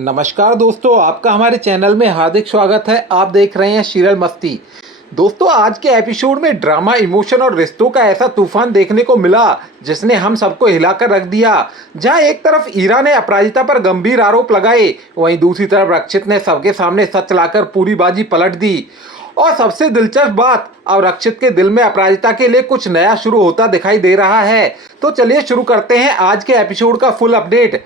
नमस्कार दोस्तों, आपका हमारे चैनल में हार्दिक स्वागत है। आप देख रहे हैं सीरियल मस्ती। दोस्तों, आज के एपिसोड में ड्रामा, इमोशन और रिश्तों का ऐसा तूफान देखने को मिला जिसने हम सबको हिलाकर रख दिया। जहां एक तरफ ईरा ने अपराजिता पर गंभीर आरोप लगाए, वहीं दूसरी तरफ रक्षित ने सबके सामने सच लाकर पूरी बाजी पलट दी। और सबसे दिलचस्प बात, अब रक्षित के दिल में अपराजिता के लिए कुछ नया शुरू होता दिखाई दे रहा है। तो चलिए शुरू करते हैं आज के एपिसोड का फुल अपडेट।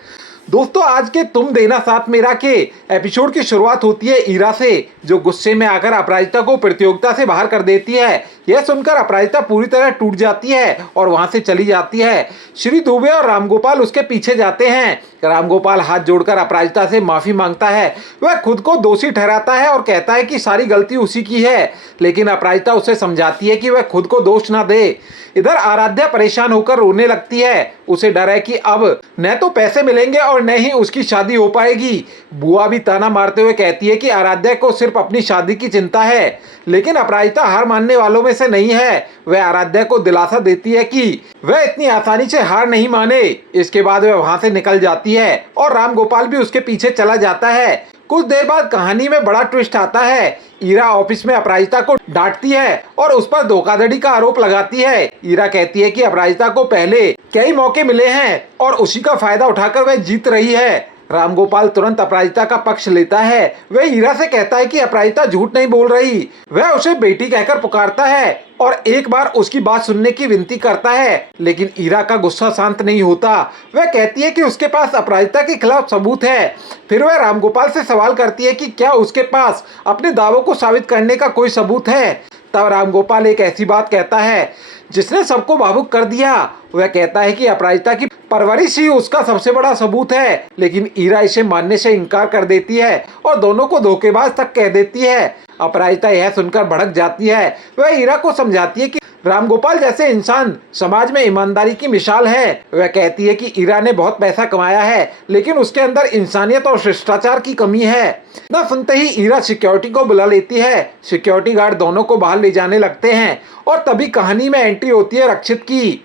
दोस्तों, आज के तुम देना साथ मेरा के एपिसोड की शुरुआत होती है ईरा से, जो गुस्से में आकर अपराजिता को प्रतियोगिता से बाहर कर देती है। यह सुनकर अपराजिता पूरी तरह टूट जाती है और वहां से चली जाती है। श्री दुबे और रामगोपाल उसके पीछे जाते हैं। रामगोपाल हाथ जोड़कर अपराजिता से माफी मांगता है। वह खुद को दोषी ठहराता है और कहता है कि सारी गलती उसी की है, लेकिन अपराजिता उसे समझाती है कि वह खुद को दोष ना दे। इधर आराध्या परेशान होकर रोने लगती है। उसे डर है कि अब न तो पैसे मिलेंगे और न ही उसकी शादी हो पाएगी। बुआ भी ताना मारते हुए कहती है कि आराध्या को सिर्फ अपनी शादी की चिंता है, लेकिन अपराजिता हार मानने वालों में से नहीं है। वह आराध्या को दिलासा देती है कि वह इतनी आसानी से हार नहीं माने। इसके बाद वह वहां से निकल जाती है और रामगोपाल भी उसके पीछे चला जाता है। कुछ देर बाद कहानी में बड़ा ट्विस्ट आता है। ईरा ऑफिस में अपराजिता को डांटती है और उस पर धोखाधड़ी का आरोप लगाती है। ईरा कहती है कि अपराजिता को पहले कई मौके मिले हैं और उसी का फायदा उठाकर वह जीत रही है। रामगोपाल तुरंत अपराजिता का पक्ष लेता है। वह ईरा से कहता है कि अपराजिता झूठ नहीं बोल रही। वह उसे बेटी कहकर पुकारता है और एक बार उसकी बात सुनने की विनती करता है, लेकिन ईरा का गुस्सा शांत नहीं होता। वह कहती है कि उसके पास अपराजिता के खिलाफ सबूत है। फिर वह रामगोपाल से सवाल करती है कि क्या उसके पास अपने दावों को साबित करने का कोई सबूत है। तब रामगोपाल एक ऐसी बात कहता है जिसने सबको भावुक कर दिया। वह कहता है कि अपराजिता की परवरिश ही उसका सबसे बड़ा सबूत है, लेकिन ईरा इसे मानने से इनकार कर देती है और दोनों को धोखेबाज तक कह देती है। अपराजिता यह सुनकर भड़क जाती है। वह ईरा को समझाती है कि रामगोपाल जैसे इंसान समाज में ईमानदारी की मिसाल है। वह कहती है कि ईरा ने बहुत पैसा कमाया है, लेकिन उसके अंदर इंसानियत और शिष्टाचार की कमी है। न सुनते ही ईरा सिक्योरिटी को बुला लेती है। सिक्योरिटी गार्ड दोनों को बाहर ले जाने लगते हैं और तभी कहानी में एंट्री होती है रक्षित की।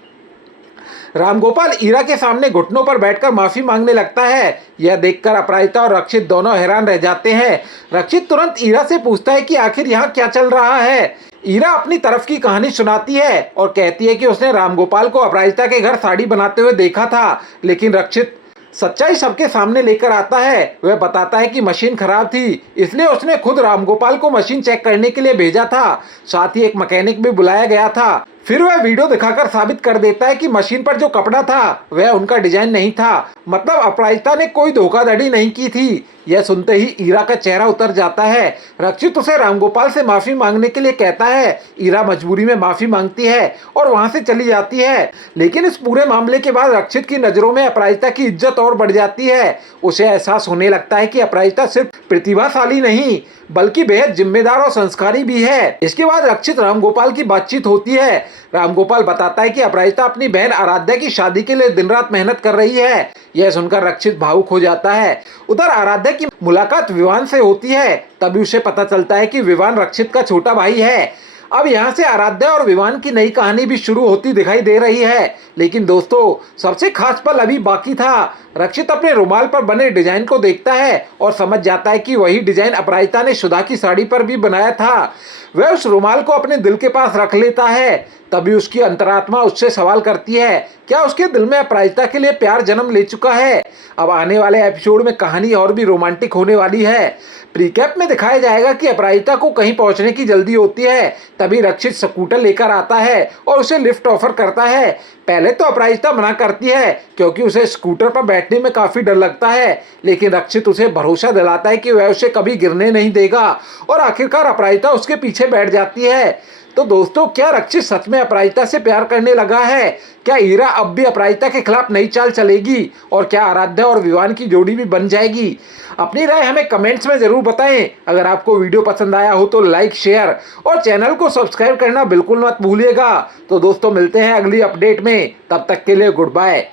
रामगोपाल ईरा के सामने घुटनों पर बैठकर माफी मांगने लगता है। यह देखकर अपराजिता और रक्षित दोनों हैरान रह जाते हैं। रक्षित तुरंत ईरा से पूछता है कि आखिर यहाँ क्या चल रहा है। ईरा अपनी तरफ की कहानी सुनाती है और कहती है कि उसने रामगोपाल को अपराजिता के घर साड़ी बनाते हुए देखा था, लेकिन रक्षित सच्चाई सबके सामने लेकर आता है। वह बताता है कि मशीन खराब थी, इसलिए उसने खुद रामगोपाल को मशीन चेक करने के लिए भेजा था। साथ ही एक मैकेनिक भी बुलाया गया था। फिर वह वीडियो दिखाकर साबित कर देता है कि मशीन पर जो कपड़ा था वह उनका डिजाइन नहीं था। मतलब अपराजिता ने कोई धोखाधड़ी नहीं की थी। यह सुनते ही ईरा का चेहरा उतर जाता है। रक्षित उसे रामगोपाल से माफी मांगने के लिए कहता है। ईरा मजबूरी में माफी मांगती है और वहां से चली जाती है। लेकिन इस पूरे मामले के बाद रक्षित की नजरों में अपराजिता की इज्जत और बढ़ जाती है। उसे एहसास होने लगता है कि अपराजिता सिर्फ प्रतिभाशाली नहीं बल्कि बेहद जिम्मेदार और संस्कारी भी है। इसके बाद रक्षित रामगोपाल की बातचीत होती है। रामगोपाल बताता है कि अपराजिता अपनी बहन आराध्या की शादी के लिए दिन रात मेहनत कर रही है। यह सुनकर रक्षित भावुक हो जाता है। उधर आराध्या की मुलाकात विवान से होती है। तभी उसे पता चलता है कि विवान रक्षित का छोटा भाई है। अब यहाँ से आराध्या और विवान की नई कहानी भी शुरू होती दिखाई दे रही है। लेकिन दोस्तों, सबसे खास पल अभी बाकी था। रक्षित अपने रुमाल पर बने डिजाइन को देखता है और समझ जाता है कि वही डिजाइन अपराजिता ने सुधा की साड़ी पर भी बनाया था। वह उस रुमाल को अपने दिल के पास रख लेता है। तभी उसकी अंतरात्मा उससे सवाल करती है, क्या उसके दिल में अपराजिता के लिए प्यार जन्म ले चुका है। अब आने वाले एपिसोड में कहानी और भी रोमांटिक होने वाली है। प्रीकैप में दिखाया जाएगा कि अपराजिता को कहीं पहुंचने की जल्दी होती है। तभी रक्षित स्कूटर लेकर आता है और उसे लिफ्ट ऑफर करता है। पहले तो अपराजिता मना करती है क्योंकि उसे स्कूटर पर बैठने में काफी डर लगता है, लेकिन रक्षित उसे भरोसा दिलाता है कि वह उसे कभी गिरने नहीं देगा और आखिरकार अपराजिता उसके पीछे बैठ जाती है। तो दोस्तों, क्या रक्षित सच में अपराजिता से प्यार करने लगा है? क्या ईरा अब भी अपराजिता के खिलाफ नई चाल चलेगी और क्या आराध्या और विवान की जोड़ी भी बन जाएगी? अपनी राय हमें कमेंट्स में जरूर बताएं। अगर आपको वीडियो पसंद आया हो तो लाइक, शेयर और चैनल को सब्सक्राइब करना बिल्कुल मत भूलिएगा। तो दोस्तों, मिलते हैं अगली अपडेट में। तब तक के लिए गुड बाय।